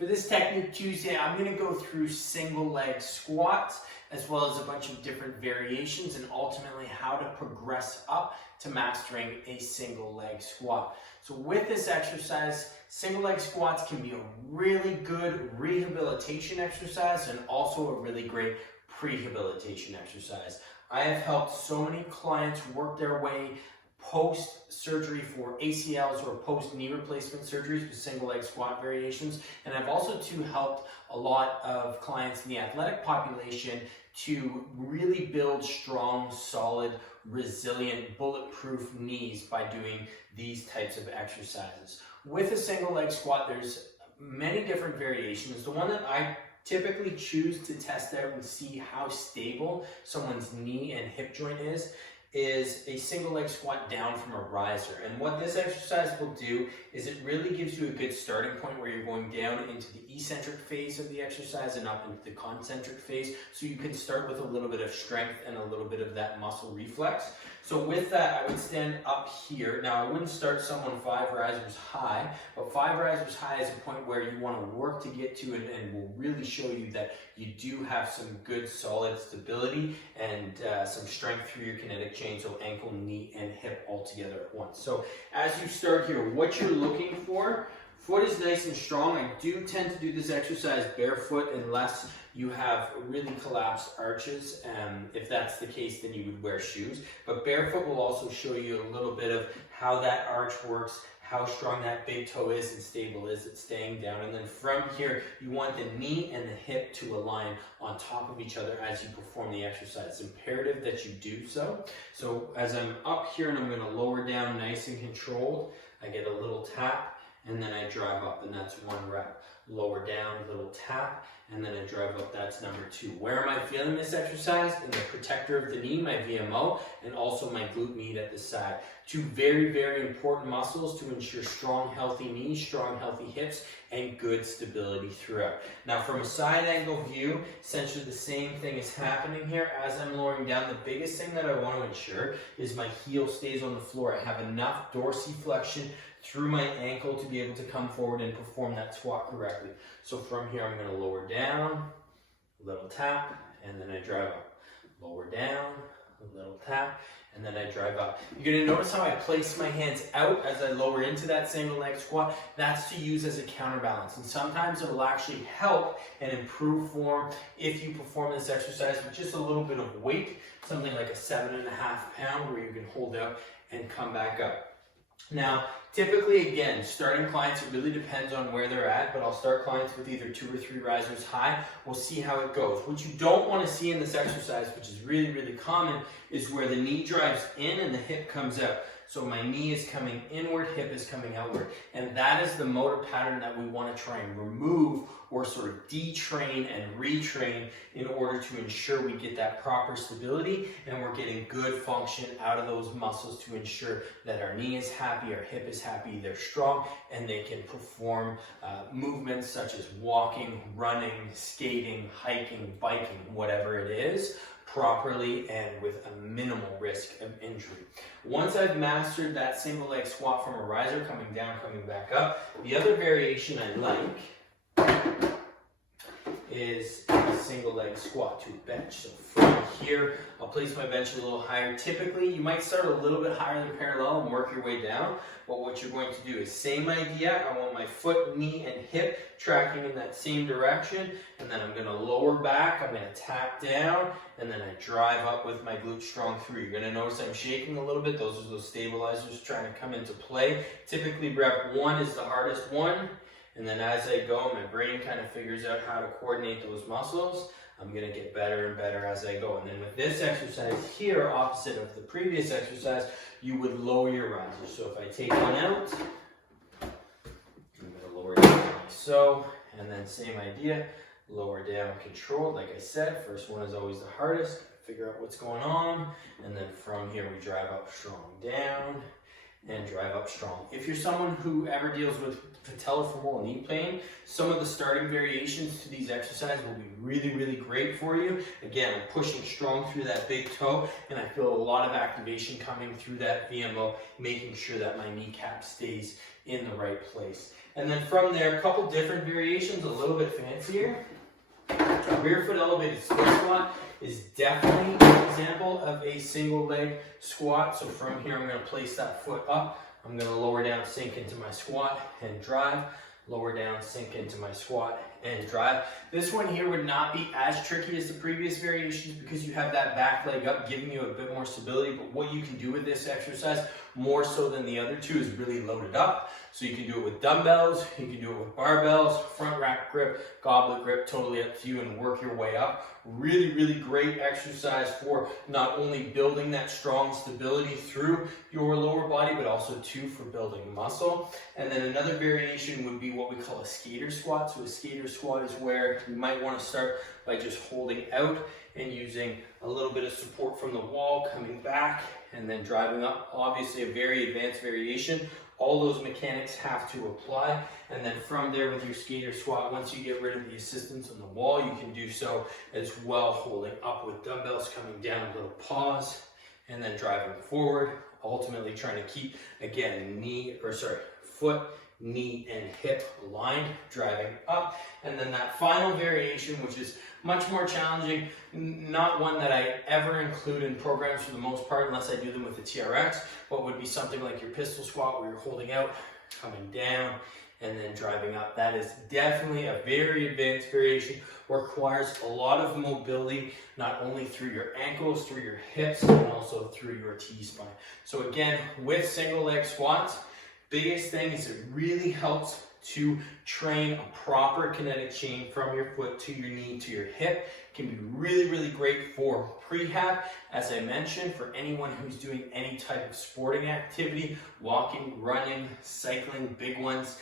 For this Technique Tuesday, I'm going to go through single leg squats as well as a bunch of different variations and ultimately how to progress up to mastering a single leg squat. So with this exercise, single leg squats can be a really good rehabilitation exercise and also a really great prehabilitation exercise. I have helped so many clients work their way post-surgery for ACLs or post-knee replacement surgeries with single leg squat variations. And I've also helped a lot of clients in the athletic population to really build strong, solid, resilient, bulletproof knees by doing these types of exercises. With a single leg squat, there's many different variations. The one that I typically choose to test out and see how stable someone's knee and hip joint is a single leg squat down from a riser. And what this exercise will do is it really gives you a good starting point where you're going down into the eccentric phase of the exercise and up into the concentric phase. So you can start with a little bit of strength and a little bit of that muscle reflex. So with that, I would stand up here. Now, I wouldn't start someone 5 risers high, but 5 risers high is a point where you want to work to get to and will really show you that you do have some good solid stability and some strength through your kinetic chain, so ankle, knee, and hip all together at once. So as you start here, what you're looking for, foot is nice and strong. I do tend to do this exercise barefoot unless you have really collapsed arches. If that's the case, then you would wear shoes. But barefoot will also show you a little bit of how that arch works, how strong that big toe is and stable is it staying down. And then from here, you want the knee and the hip to align on top of each other as you perform the exercise. It's imperative that you do so. So as I'm up here and I'm going to lower down nice and controlled, I get a little tap and then I drive up, and that's 1 rep. Lower down, little tap, and then I drive up, that's number 2. Where am I feeling this exercise? In the protector of the knee, my VMO, and also my glute med at the side. 2 very, very important muscles to ensure strong, healthy knees, strong, healthy hips, and good stability throughout. Now from a side angle view, essentially the same thing is happening here. As I'm lowering down, the biggest thing that I want to ensure is my heel stays on the floor. I have enough dorsiflexion through my ankle to be able to come forward and perform that squat correctly. So from here, I'm going to lower down, a little tap, and then I drive up. Lower down, a little tap, and then I drive up. You're going to notice how I place my hands out as I lower into that single leg squat. That's to use as a counterbalance. And sometimes it will actually help and improve form if you perform this exercise with just a little bit of weight, something like a 7.5 pound where you can hold out and come back up. Now, typically, again, starting clients, it really depends on where they're at, but I'll start clients with either 2 or 3 risers high. We'll see how it goes. What you don't want to see in this exercise, which is really, really common, is where the knee drives in and the hip comes out. So my knee is coming inward, hip is coming outward. And that is the motor pattern that we want to try and remove or sort of detrain and retrain in order to ensure we get that proper stability and we're getting good function out of those muscles to ensure that our knee is happy, our hip is happy, they're strong, and they can perform movements such as walking, running, skating, hiking, biking, whatever it is, properly and with a minimal risk of injury. Once I've mastered that single leg squat from a riser, coming down, coming back up, the other variation I like is a single leg squat to a bench. So from here, I'll place my bench a little higher. Typically, you might start a little bit higher than parallel and work your way down. But what you're going to do is same idea. I want my foot, knee, and hip tracking in that same direction. And then I'm going to lower back. I'm going to tap down. And then I drive up with my glute strong through. You're going to notice I'm shaking a little bit. Those are those stabilizers trying to come into play. Typically, rep 1 is the hardest one. And then as I go, my brain kind of figures out how to coordinate those muscles. I'm going to get better and better as I go. And then with this exercise here, opposite of the previous exercise, you would lower your risers. So if I take one out, I'm going to lower down like so. And then same idea, lower down controlled. Like I said, first one is always the hardest. Figure out what's going on. And then from here, we drive up strong down and drive up strong. If you're someone who ever deals with patellofemoral knee pain, some of the starting variations to these exercises will be really, really great for you. Again, I'm pushing strong through that big toe, and I feel a lot of activation coming through that VMO, making sure that my kneecap stays in the right place. And then from there, a couple different variations, a little bit fancier. Rear foot elevated split squat is definitely an example of a single leg squat. So from here, I'm going to place that foot up. I'm going to lower down, sink into my squat and drive. Lower down, sink into my squat and drive. This one here would not be as tricky as the previous variations because you have that back leg up, giving you a bit more stability. But what you can do with this exercise, more so than the other two, is really load it up. So you can do it with dumbbells, you can do it with barbells, front rack grip, goblet grip, totally up to you, and work your way up. Really, really great exercise for not only building that strong stability through your lower body, but also too for building muscle. And then another variation would be what we call a skater squat. So a skater squat is where you might want to start by just holding out and using a little bit of support from the wall, coming back and then driving up. Obviously a very advanced variation. All those mechanics have to apply. And then from there with your skater squat, once you get rid of the assistance on the wall, you can do so as well, holding up with dumbbells, coming down, a little pause, and then driving forward, ultimately trying to keep, again, foot, knee, and hip aligned, driving up. And then that final variation, which is much more challenging, not one that I ever include in programs for the most part, unless I do them with the TRX, but would be something like your pistol squat, where you're holding out, coming down, and then driving up. That is definitely a very advanced variation, requires a lot of mobility, not only through your ankles, through your hips, and also through your T-spine. So again, with single leg squats, biggest thing is it really helps to train a proper kinetic chain from your foot to your knee to your hip. It can be really, really great for prehab. As I mentioned, for anyone who's doing any type of sporting activity, walking, running, cycling, big ones,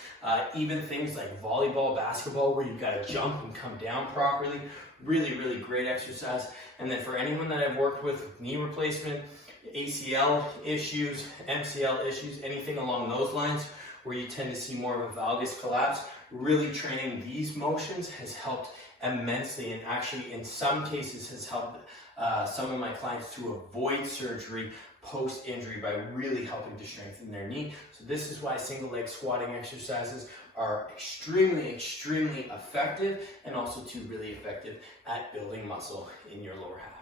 even things like volleyball, basketball, where you've got to jump and come down properly. Really, really great exercise. And then for anyone that I've worked with knee replacement, ACL issues, MCL issues, anything along those lines, where you tend to see more of a valgus collapse, really training these motions has helped immensely, and actually in some cases has helped some of my clients to avoid surgery post-injury by really helping to strengthen their knee. So this is why single leg squatting exercises are extremely, extremely effective, and also too really effective at building muscle in your lower half.